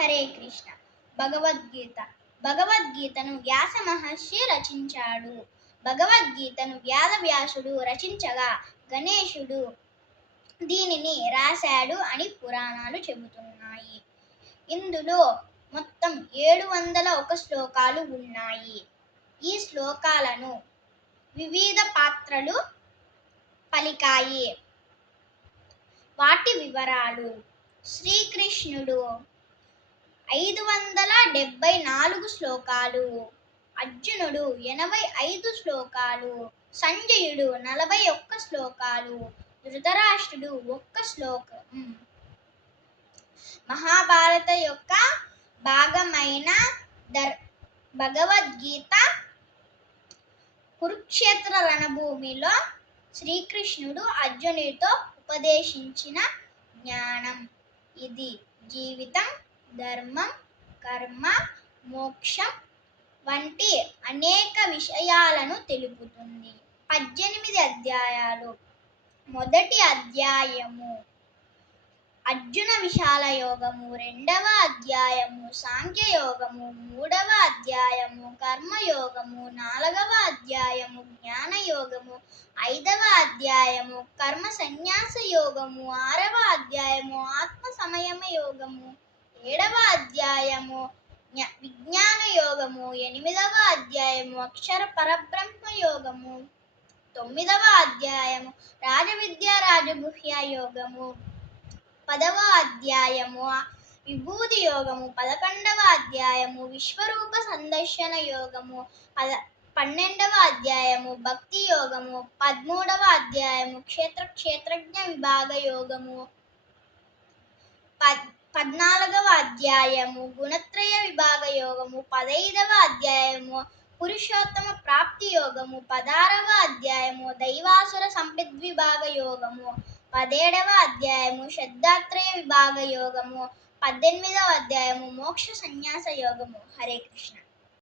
హరే కృష్ణ. భగవద్గీత. భగవద్గీతను వ్యాస మహర్షి రచించాడు. భగవద్గీతను వ్యాసుడు రచించగా గణేశుడు దీనిని రాశాడు అని పురాణాలు చెబుతున్నాయి. ఇందులో మొత్తం 701 శ్లోకాలు ఉన్నాయి. ఈ శ్లోకాలను వివిధ పాత్రలు పలికాయి. వాటి వివరాలు: శ్రీకృష్ణుడు 574 శ్లోకాలు, అర్జునుడు 85 శ్లోకాలు, సంజయుడు 41 శ్లోకాలు, ధృతరాష్ట్రుడు 1 శ్లోకం. మహాభారత యొక్క భాగమైన భగవద్గీత కురుక్షేత్ర రణభూమిలో శ్రీకృష్ణుడు అర్జునుడితో ఉపదేశించిన జ్ఞానం. ఇది జీవితం, ధర్మం, కర్మ, మోక్షం వంటి అనేక విషయాలను తెలుపుతుంది. 18 అధ్యాయాలు. మొదటి అధ్యాయము అర్జున విశాల యోగము, రెండవ అధ్యాయము సాంఖ్యయోగము, మూడవ అధ్యాయము కర్మయోగము, నాలుగవ అధ్యాయము జ్ఞానయోగము, ఐదవ అధ్యాయము కర్మ సన్యాస యోగము, ఆరవ అధ్యాయము ఆత్మ సంయమ యోగము, ఏడవ అధ్యాయము విజ్ఞాన యోగము, ఎనిమిదవ అధ్యాయము అక్షర పరబ్రహ్మ యోగము, తొమ్మిదవ అధ్యాయము రాజవిద్య రాజగుహ్య యోగము, 10వ అధ్యాయము విభూతి యోగము, 11వ అధ్యాయము విశ్వరూప సందర్శన యోగము, 12వ అధ్యాయము భక్తి యోగము, 13వ అధ్యాయము క్షేత్రజ్ఞ విభాగ యోగము, 14వ అధ్యాయము గుణత్రయ విభాగ యోగము, 15వ అధ్యాయము పురుషోత్తమ ప్రాప్తి యోగము, 16వ అధ్యాయము దైవాసుర సంపద్విభాగ యోగము, 17వ అధ్యాయము శ్రద్ధాత్రయ విభాగ యోగము, 18వ అధ్యాయము మోక్ష సన్యాస యోగము. హరే కృష్ణ.